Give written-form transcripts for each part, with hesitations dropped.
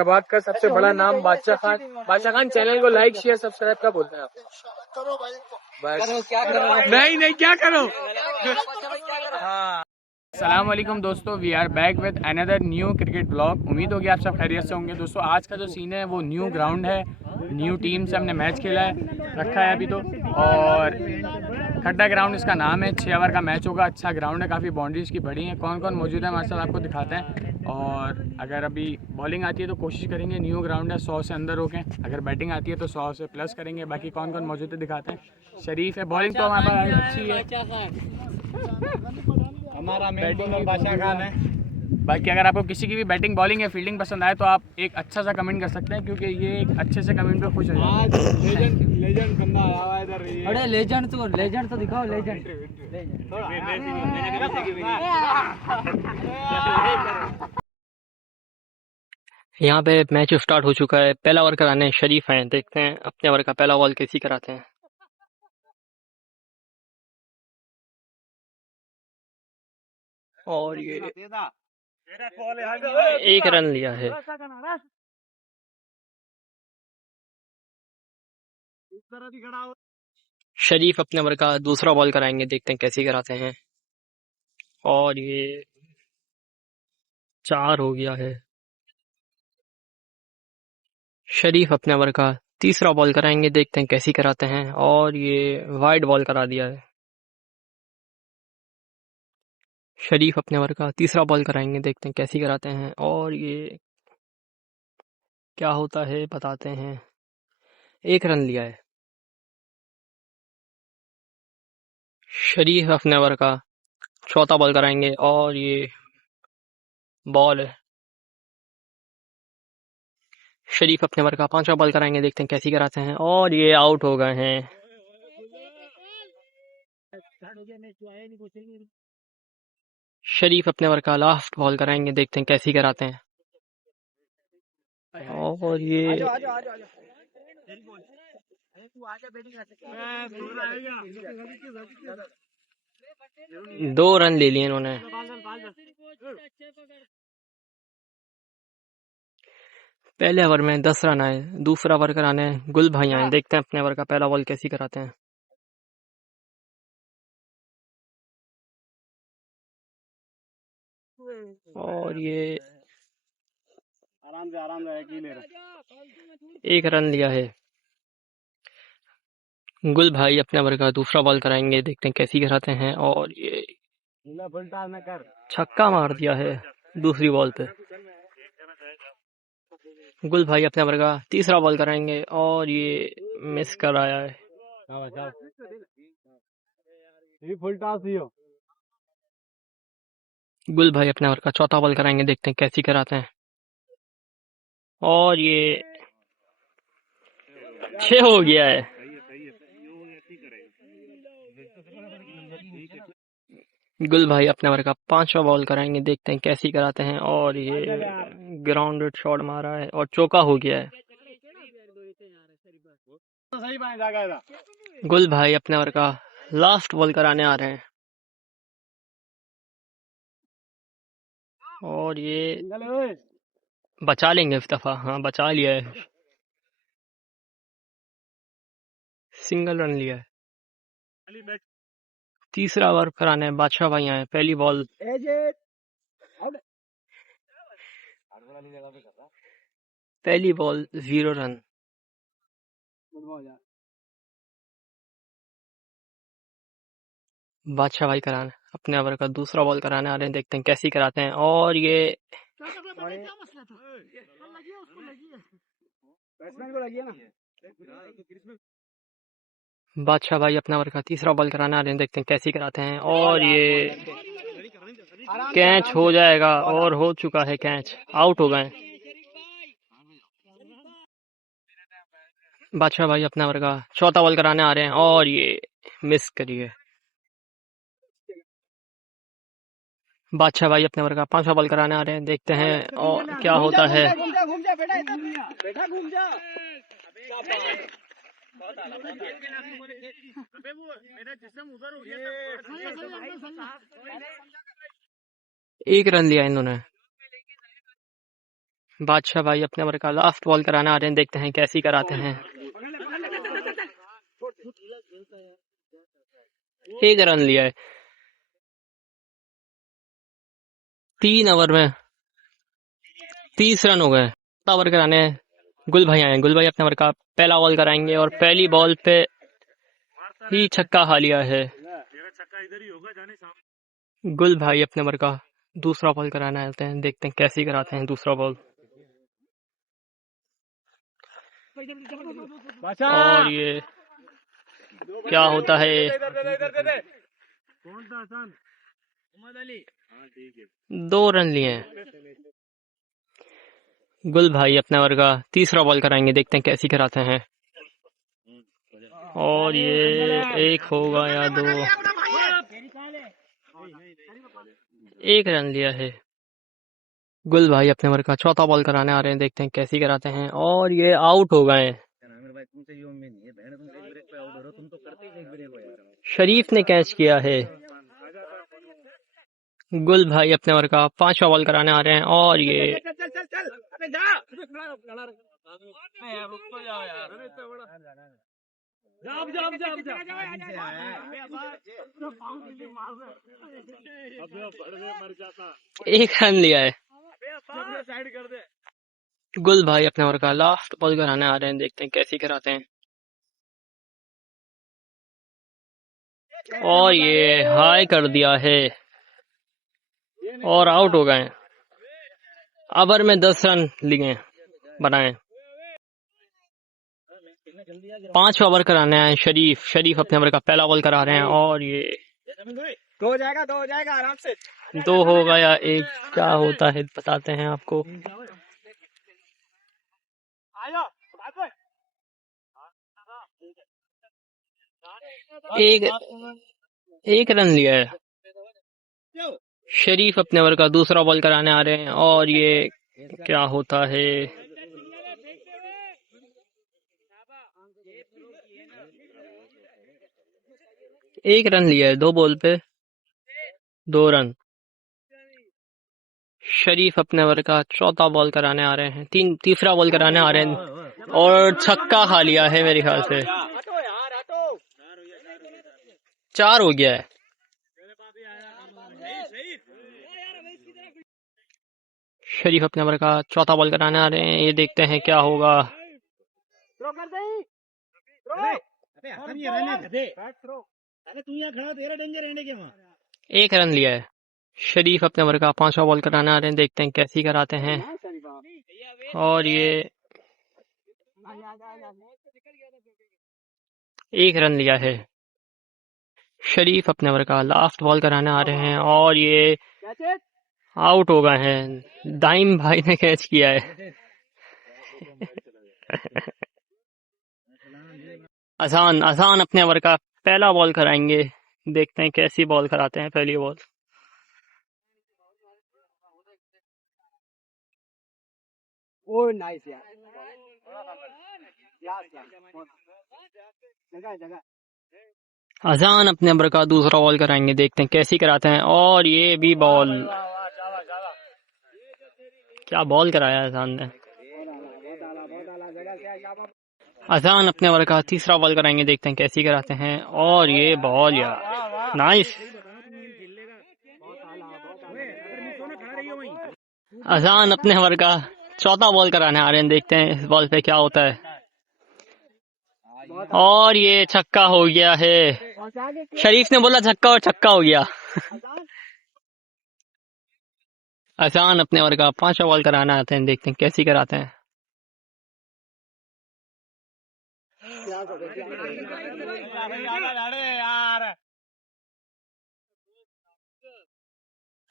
हैदराबाद का सबसे बड़ा नाम बादशाह खान। बादशाह खान चैनल को लाइक शेयर सब्सक्राइब क्या बोलते हैं आप? करो भाई, बस क्या करो? नहीं क्या करो। हाँ, अस्सलाम वालेकुम दोस्तों, we are back with another new cricket blog. उम्मीद होगी आप सब खैरियत से होंगे। दोस्तों आज का जो सीन है वो न्यू ग्राउंड है, न्यू टीम से हमने मैच खेला है, रखा है अभी तो। और खड्डा ग्राउंड इसका नाम है। 6 ओवर का मैच होगा। अच्छा ग्राउंड है, काफ़ी बाउंड्रीज की बड़ी हैं। कौन कौन मौजूद है हमारे साथ आपको दिखाते हैं। और अगर अभी बॉलिंग आती है तो कोशिश करेंगे, न्यू ग्राउंड है, 100 से अंदर होके। अगर बैटिंग आती है तो 100 से प्लस करेंगे। बाकी कौन कौन मौजूद है दिखाते हैं। शरीफ है, बॉलिंग तो हमारे पास अच्छी है, हमारा मेन बॉलर बादशाह खान है। बाकी अगर आपको किसी की भी बैटिंग बॉलिंग या फील्डिंग पसंद आए तो आप एक अच्छा सा कमेंट कर सकते हैं, क्योंकि ये एक अच्छे से कमेंट पे खुश हो जाए। लेजेंड बंदा आया हुआ है इधर। अरे लेजेंड तो दिखाओ, लेजेंड। यहाँ पे मैच स्टार्ट हो चुका है। पहला ओवर कराने शरीफ हैं। देखते हैं अपने ओवर का पहला बॉल कैसी कराते हैं। और ये 1 रन लिया है। शरीफ अपने ओवर का दूसरा बॉल कराएंगे, देखते हैं कैसी कराते हैं। और ये 4 हो गया है। शरीफ अपने ओवर का तीसरा बॉल कराएंगे, देखते हैं कैसी कराते हैं। और ये वाइड बॉल करा दिया है। शरीफ अपने ओवर का तीसरा बॉल कराएंगे, देखते हैं कैसी कराते हैं। और ये क्या होता है बताते हैं। 1 रन लिया है। शरीफ अपने ओवर का चौथा बॉल कराएंगे और ये बॉल है। शरीफ अपने ओवर का 5वां बॉल कराएंगे, देखते हैं कैसी कराते हैं। और ये आउट हो गए हैं। शरीफ अपने ओवर का लास्ट बॉल कराएंगे, देखते हैं कैसी कराते हैं। और ये 2 रन ले लिए इन्होंने। पहले ओवर में 10 रन आए। दूसरा ओवर कराने गुल भाई आए, देखते हैं अपने ओवर का पहला बॉल कैसी कराते हैं। और ये आराम से ले रहा। 1 रन लिया है। गुल भाई अपने ओवर का दूसरा बॉल कराएंगे, देखते हैं कैसी कराते हैं। और ये छक्का मार दिया है दूसरी बॉल पे। गुल भाई अपने ओवर का तीसरा बॉल कराएंगे और ये मिस कर आया है। गुल भाई अपने ओवर का चौथा बॉल कराएंगे, देखते हैं कैसी कराते हैं। और ये 6 हो गया है। गुल भाई अपने ओवर का 5वां बॉल कराएंगे, देखते हैं कैसी कराते हैं। और ये ग्राउंडेड शॉट मारा है और चौका हो गया है। गुल भाई अपने ओवर का लास्ट बॉल कराने आ रहे हैं। और ये बचा लेंगे इस दफा। हाँ, बचा लिया है। सिंगल रन लिया है। तीसरा ओवर कराने बादशाह भाई आए। पहली बॉल 0 रन। बादशाह भाई कराने अपने ओवर का दूसरा बॉल कराने आ रहे हैं, देखते हैं कैसी कराते हैं। और ये बादशाह भाई अपना ओवर का तीसरा बॉल कराने आ रहे हैं, देखते हैं कैसी कराते हैं। और ये कैच हो जाएगा और हो चुका है कैच। आउट हो गए। बादशाह भाई अपना ओवर का चौथा बॉल कराने आ रहे हैं और ये मिस करिए। बादशाह भाई अपने ओवर का 5वां बॉल कराने आ रहे हैं, देखते हैं और क्या होता है। एक रन लिया इन्होंने। बादशाह भाई अपने ओवर का लास्ट बॉल कराने आ रहे हैं, देखते हैं कैसी कराते हैं। 1 रन लिया है 3 ओवर में, 30 रन हो गए। ओवर कराने गुल भाई आए। गुल भाई अपने ओवर का पहला बॉल कराएंगे और पहली बॉल पे ही छक्का खा लिया है। गुल भाई अपने ओवर का दूसरा बॉल कराने आते हैं, देखते हैं कैसी कराते हैं दूसरा बॉल। और ये क्या होता है, 2 रन लिए हैं। गुल भाई अपने ओवर का तीसरा बॉल कराएंगे, देखते हैं कैसी कराते हैं। और ये 1 होगा या 2, 1 रन लिया है। गुल भाई अपने ओवर का चौथा बॉल कराने आ रहे हैं, देखते हैं कैसी कराते हैं। और ये आउट हो गए। शरीफ ने कैच किया है। गुल भाई अपने ओवर का 5वां बॉल कराने आ रहे हैं और ये एक रन लिया है। गुल भाई अपने ओवर का लास्ट बॉल कराने आ रहे हैं, देखते हैं कैसी कराते हैं। और ये हाई कर दिया है और आउट हो गए। ओवर में 10 रन लिए बनाए। 5वां ओवर कराने आए शरीफ। शरीफ अपने ओवर का पहला बॉल करा रहे हैं और ये 2 हो जाएगा आराम से। 2 होगा या 1, क्या होता है बताते हैं आपको। एक रन लिया है। शरीफ अपने ओवर का दूसरा बॉल कराने आ रहे हैं और ये क्या होता है, एक रन लिया है 2 बॉल पे 2 रन। शरीफ अपने ओवर का चौथा बॉल कराने आ रहे हैं, तीसरा बॉल कराने आ रहे हैं और छक्का खा लिया है मेरे ख्याल से। 4 हो गया है। शरीफ अपने ओवर का चौथा बॉल कराने आ रहे हैं, ये देखते हैं क्या होगा। 1 रन लिया है। शरीफ अपने ओवर का 5वां बॉल कराने आ रहे हैं, देखते हैं कैसी कराते हैं। और ये 1 रन लिया है। शरीफ अपने ओवर का लास्ट बॉल कराने आ रहे हैं और ये आउट हो गए हैं। दाइम भाई ने कैच किया है। अजान अपने ओवर का पहला बॉल कराएंगे, देखते हैं कैसी बॉल कराते हैं पहली बॉल। ओ नाइस यार। अजान अपने ओवर का दूसरा बॉल कराएंगे, देखते हैं कैसी कराते हैं। और ये भी बॉल, क्या बॉल कराया अजान ने। अजान अपने ओवर का तीसरा बॉल कराएंगे, देखते हैं कैसी कराते हैं। और ये बॉल यार नाइस। अजान अपने ओवर का चौथा बॉल कराने आ रहे हैं, देखते हैं इस बॉल पे क्या होता है। और ये छक्का हो गया है। शरीफ ने बोला छक्का और छक्का हो गया। अजान अपने ओवर का 5वां बॉल कराना आते हैं, देखते हैं कैसी कराते हैं।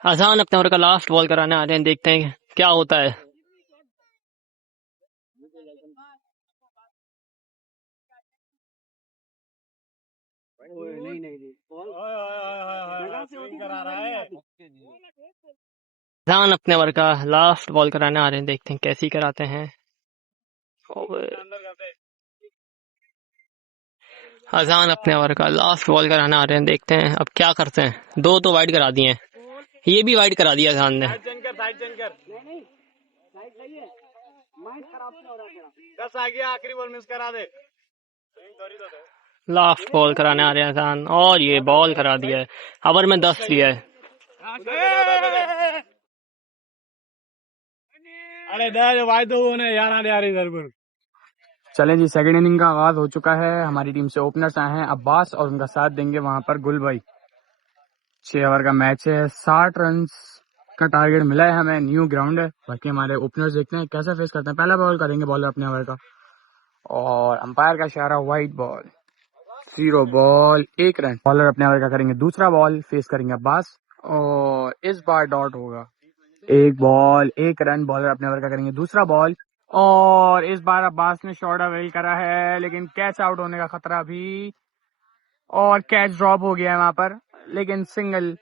अजान अपने ओवर का लास्ट बॉल कराने आ रहे हैं, देखते हैं क्या होता है। अजान अपने ओवर का लास्ट बॉल कराने आ रहे हैं, देखते हैं कैसी कराते हैं। अजान अपने ओवर का लास्ट बॉल कराने आ रहे हैं, देखते हैं अब क्या करते हैं। 2 तो वाइड करा दिए हैं, ये भी वाइड करा दिया अजान ने। 10 आ गया, आखिरी बॉल मिस करा दे। लास्ट बॉल कराने आ रहे हैं हसन और ये बॉल करा दिया है। ओवर में 10 दिया है। अरे दे भाई तो ने यार यार इधर पर। चलें जी, सेकंड इनिंग का आगाज हो चुका है। हमारी टीम से ओपनर्स आए हैं अब्बास और उनका साथ देंगे वहां पर गुल भाई। 6 ओवर का मैच है, 60 रन का टारगेट मिला है हमें। न्यू ग्राउंड है, बाकी हमारे ओपनर्स देखते हैं कैसा फेस करते हैं। पहला बॉल करेंगे बॉलर अपने ओवर का और अंपायर का इशारा white ball, 0 ball 1 run. Bowler अपने ओवर का करेंगे दूसरा बॉल, फेस करेंगे अब्बास और इस बार डॉट होगा। 1 बॉल 1 रन। बॉलर अपने ओवर का करेंगे दूसरा बॉल और इस बार अब्बास ने शॉट अवेल करा है, लेकिन कैच आउट होने का खतरा भी और कैच ड्रॉप हो गया है वहां पर, लेकिन सिंगल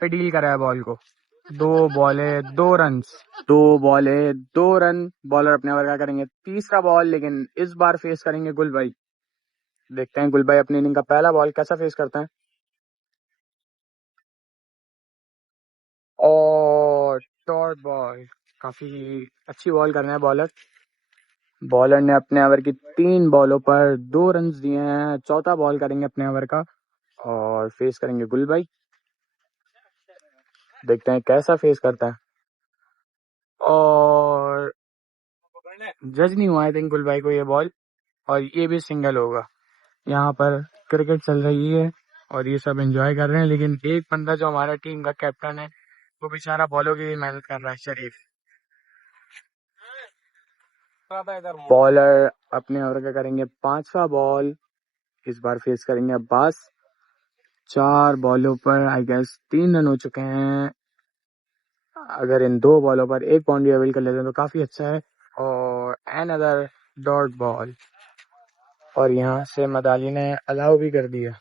पे डील करा है बॉल को। 2 बॉले 2 रन, 2 बॉले 2 रन। बॉलर अपने ओवर का करेंगे तीसरा बॉल, लेकिन इस बार फेस करेंगे गुल भाई। देखते हैं गुल भाई अपनी इनिंग का पहला बॉल कैसा फेस करते हैं। और डॉट बॉल, काफी अच्छी बॉल कर रहे हैं बॉलर। बॉलर ने अपने ओवर की 3 बॉलों पर 2 रन दिए हैं। चौथा बॉल करेंगे अपने ओवर का और फेस करेंगे गुल भाई। देखते हैं कैसा फेस करता है और जज नहीं हुआ आई थिंक गुल भाई को ये बॉल, और ये भी सिंगल होगा। यहाँ पर क्रिकेट चल रही है और ये सब एंजॉय कर रहे हैं, लेकिन एक बंदा जो हमारा टीम का कैप्टन है वो बेचारा बॉलों की भी मेहनत कर रहा है, शरीफ। बॉलर अपने ओवर का करेंगे पांचवा बॉल, इस बार फेस करेंगे अब्बास। 4 बॉलों पर आई गेस 3 रन हो चुके हैं। अगर इन 2 बॉलों पर एक बाउंड्री अवेल कर लेते हैं तो काफी अच्छा है। और अनदर डॉट बॉल, और यहाँ से मदाली ने अलाउ भी कर दिया।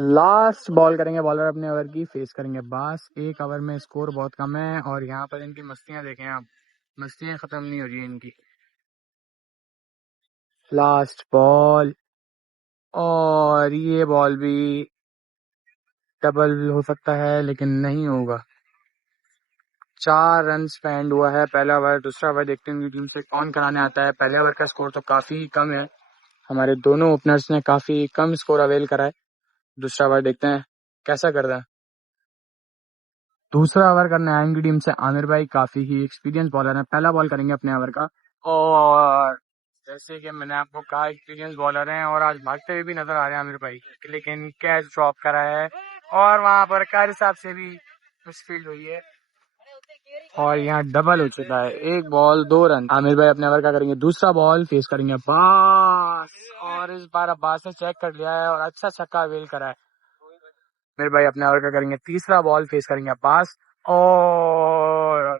लास्ट बॉल करेंगे बॉलर अपने ओवर की, फेस करेंगे अब्बास। 1 ओवर में स्कोर बहुत कम है और यहाँ पर इनकी मस्तियां देखें आप, मस्तियां खत्म नहीं हो रही इनकी। लास्ट बॉल और ये बॉल भी डबल हो सकता है लेकिन नहीं होगा। 4 रन स्पेंड हुआ है पहला ओवर। दूसरा ओवर देखते हैं टीम से कौन कराने आता है। पहले ओवर का स्कोर तो काफी कम है, हमारे दोनों ओपनर्स ने काफी कम स्कोर अवेल करा है। दूसरा ओवर देखते हैं कैसा करता है। दूसरा ओवर करने आएंगे टीम से आमिर भाई, काफी ही एक्सपीरियंस बॉलर है। पहला बॉल करेंगे अपने ओवर का और जैसे कि मैंने आपको कहा एक्सपीरियंस बॉलर हैं और आज भागते हुए भी नजर आ रहे हैं आमिर भाई, लेकिन कैच ड्रॉप करा है और वहां पर कारी साहब से भी मिसफील्ड हुई है और यहाँ डबल हो चुका है। 1 बॉल 2 रन। आमिर भाई अपने ओवर का करेंगे दूसरा बॉल, फेस करेंगे अब्बास और इस बार अब्बास ने चेक कर लिया है और अच्छा छक्का अवेल करा है। आमिर भाई अपने ओवर का करेंगे तीसरा बॉल, फेस करेंगे अब्बास और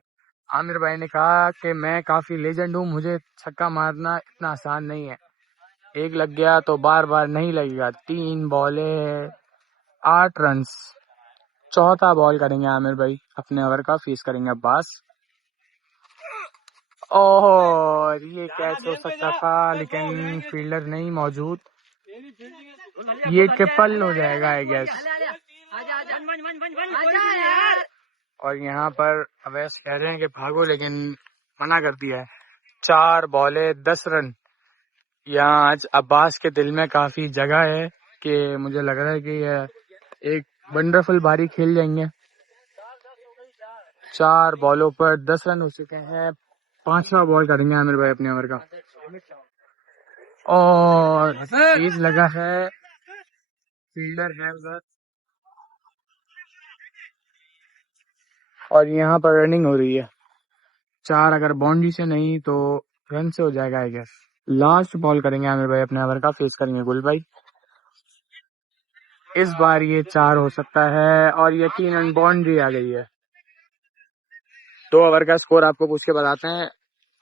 आमिर भाई ने कहा कि मैं काफी लेजेंड हूँ, मुझे छक्का मारना इतना आसान नहीं है। एक लग गया तो बार बार नहीं लगेगा। 3 बॉले 8 रन। चौथा बॉल करेंगे आमिर भाई अपने ओवर का, फेस करेंगे अब्बास और ये कैच हो सकता था लेकिन फील्डर नहीं मौजूद, ये ट्रिपल हो जाएगा आई गेस। और यहाँ पर अवैस कह रहे हैं कि भागो, लेकिन मना कर दिया है। 4 बॉले 10 रन। यहाँ आज अब्बास के दिल में काफी जगह है कि मुझे लग रहा है कि यह एक वंडरफुल बारी खेल जाएंगे। 4 बॉलों पर 10 रन हो चुके हैं। 5वां बॉल करेंगे आमिर भाई अपने ओवर का और तेज लगा है, फील्डर है उधर और यहाँ पर रनिंग हो रही है। 4 अगर बाउंड्री से नहीं तो रन से हो जाएगा आई गेस। लास्ट बॉल करेंगे आमिर भाई अपने ओवर का, फेस करेंगे गुल भाई। इस बार ये 4 हो सकता है और यकीनन बाउंड्री आ गई है। 2 ओवर का स्कोर आपको पूछ के बताते हैं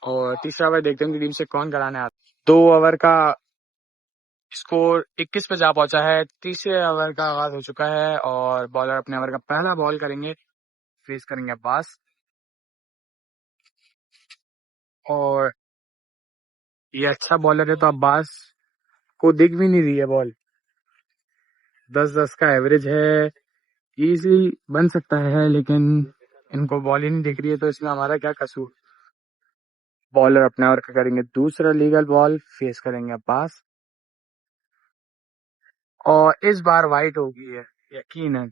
और तीसरा ओवर देखते हैं कि टीम से कौन कराने आता है। 2 ओवर का स्कोर 21 पे जा पहुंचा है। तीसरे ओवर का आगाज हो चुका है और बॉलर अपने ओवर का पहला बॉल करेंगे, फेस करेंगे अब्बास और ये अच्छा बॉलर है तो अब्बास को दिख भी नहीं रही है बॉल। 10-10 का एवरेज है, इजीली बन सकता है लेकिन इनको बॉल ही नहीं दिख रही है, तो इसमें हमारा क्या कसूर। बॉलर अपने ओवर का करेंगे दूसरा लीगल बॉल, फेस करेंगे अब्बास। और इस बार वाइट होगी है यकीनन।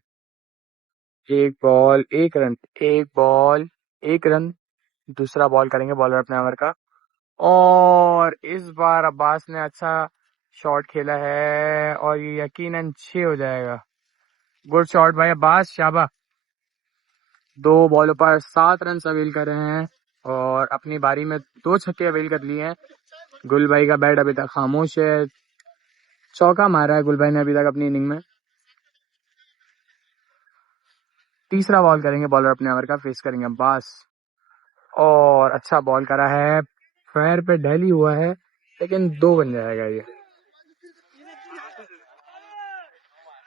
एक बॉल एक रन, एक बॉल एक रन, दूसरा बॉल करेंगे बॉलर अपने ओवर का। और इस बार अब्बास ने अच्छा शॉट खेला है और ये यकीनन 6 हो जाएगा। गुड शॉट भाई अब्बास, शाबाश। 2 बॉलों पर 7 रन अवेल कर रहे हैं और अपनी बारी में 2 छक्के अवेल कर लिए हैं। गुल भाई का बैट अभी तक खामोश है। चौका मारा है गुल भाई ने अभी तक अपनी इनिंग में। तीसरा बॉल करेंगे बॉलर अपने ओवर का, फेस करेंगे अब्बास। और अच्छा बॉल करा है, फायर पे डैली हुआ है लेकिन 2 बन जाएगा ये।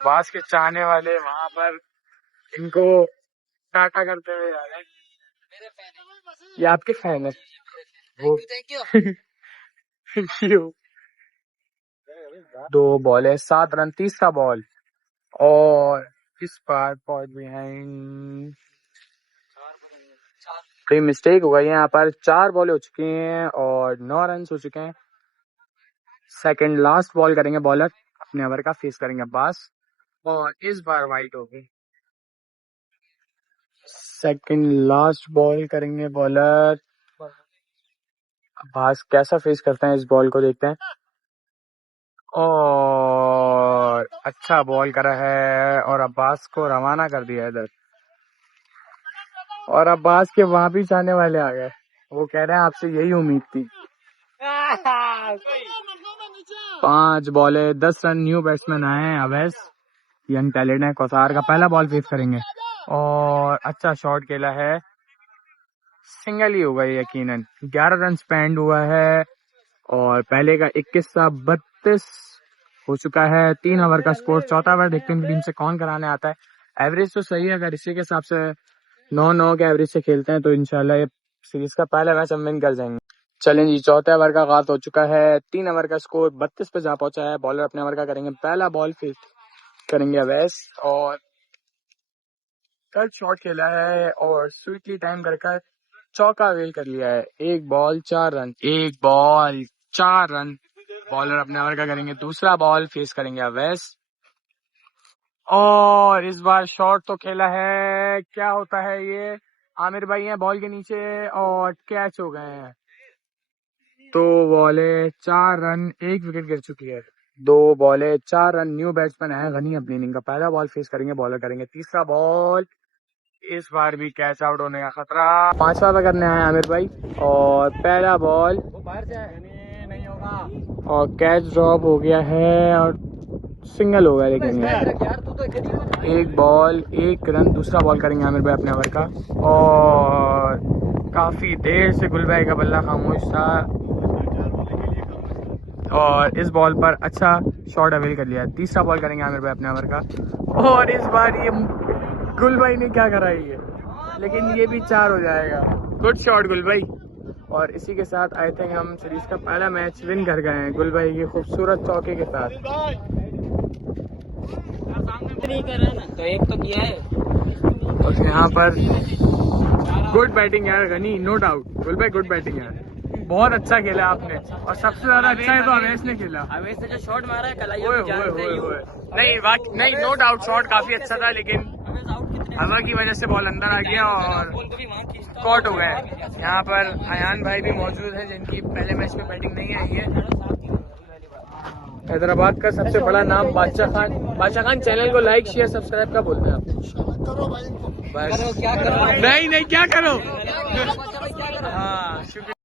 बास के चाहने वाले वहां पर इनको टाटा करते हुए आ रहे हैं। ये आपके फैन है वो। Thank you. 2 बॉल है 7 रन, तीसरा बॉल। और इस बार पॉइंट बिहाइंड कोई मिस्टेक हो गई है यहाँ पर। 4 बॉल हो चुकी हैं और 9 रन हो चुके हैं। सेकंड लास्ट बॉल करेंगे बॉलर अपने ओवर का, फेस करेंगे अब्बास। और इस बार वाइट हो गई। सेकंड लास्ट बॉल करेंगे बॉलर अब्बास। कैसा फेस करते हैं इस बॉल को, देखते हैं। और अच्छा बॉल करा है और अब्बास को रवाना कर दिया इधर। और अब्बास के वहां भी जाने वाले आ गए। वो कह रहे हैं आपसे यही उम्मीद थी। 5 बॉले 10 रन। न्यू बैट्समैन आए हैं अवैस, यंग टैलेंट है। कौसार का पहला बॉल फेस करेंगे और अच्छा शॉट खेला है, सिंगल ही होगा यकीनन। 11 रन स्पेंड हुआ है और पहले का 21 सा 32 हो चुका है। 3 ओवर का स्कोर। चौथा ओवर देखते हैं टीम से कौन कराने आता है। एवरेज तो सही है, अगर इसी के हिसाब से 9-9 के एवरेज से खेलते हैं तो इंशाल्लाह ये सीरीज का पहला मैच हम विन कर जाएंगे। चलें जी, चौथे ओवर का आगाज हो चुका है। 3 ओवर का स्कोर 32 पे जा पहुंचा है। बॉलर अपने ओवर का करेंगे पहला बॉल, फेस करेंगे अवैस। और कट शॉट खेला है और स्वीटली टाइम कर चौका अवेल कर लिया है। 1 ball 4 run, 1 ball 4 run. Bowler अपने ओवर का करेंगे दूसरा बॉल, फेस करेंगे अवैस। और इस बार शॉट तो खेला है, क्या होता है ये, आमिर भाई हैं बॉल के नीचे और कैच हो गए हैं। 2 बॉले 4 रन, 1 विकेट गिर चुकी है। 2 बॉले 4 रन। न्यू बैट्समैन है गनी अपनी इनिंग का पहला बॉल, फेस करेंगे बॉलर करेंगे तीसरा बॉल। इस बार भी कैच आउट होने का खतरा। 5वां पे करने आए आमिर भाई और पहला बॉल नहीं होगा और कैच ड्रॉप हो गया है और सिंगल हो गया। लेकिन 1 बॉल 1 रन। दूसरा बॉल करेंगे आमिर भाई अपने ओवर का। और काफी देर से गुल भाई का बल्ला खामोश था और इस बॉल पर अच्छा शॉट अवेल कर लिया। तीसरा बॉल करेंगे आमिर भाई अपने ओवर का। और इस बार ये गुल भाई ने क्या करा है, लेकिन ये भी 4 हो जाएगा। गुड शॉट गुल भाई। और इसी के साथ आई थिंक हम सीरीज का पहला मैच विन कर गए हैं गुल भाई के खूबसूरत चौके के साथ। तो एक तो किया है। और यहाँ पर गुड बैटिंग यार गनी, नो डाउट। गुल भाई गुड बैटिंग यार, बहुत अच्छा खेला आपने। और सबसे ज्यादा अच्छा है तो अवैस ने खेला। अवैस ने जो शॉट मारा है कलाई नहीं नो डाउट शॉट काफी अच्छा था, लेकिन हवा की वजह से बॉल अंदर आ गया और कॉट हो गए। यहाँ पर अयान भाई भी मौजूद हैं जिनकी पहले मैच में बैटिंग नहीं आई है। हैदराबाद का सबसे बड़ा नाम बादशाह खान। बादशाह खान चैनल को लाइक शेयर सब्सक्राइब का बोलते हैं आप? बस क्या करो, नहीं क्या करो। हाँ शुक्रिया।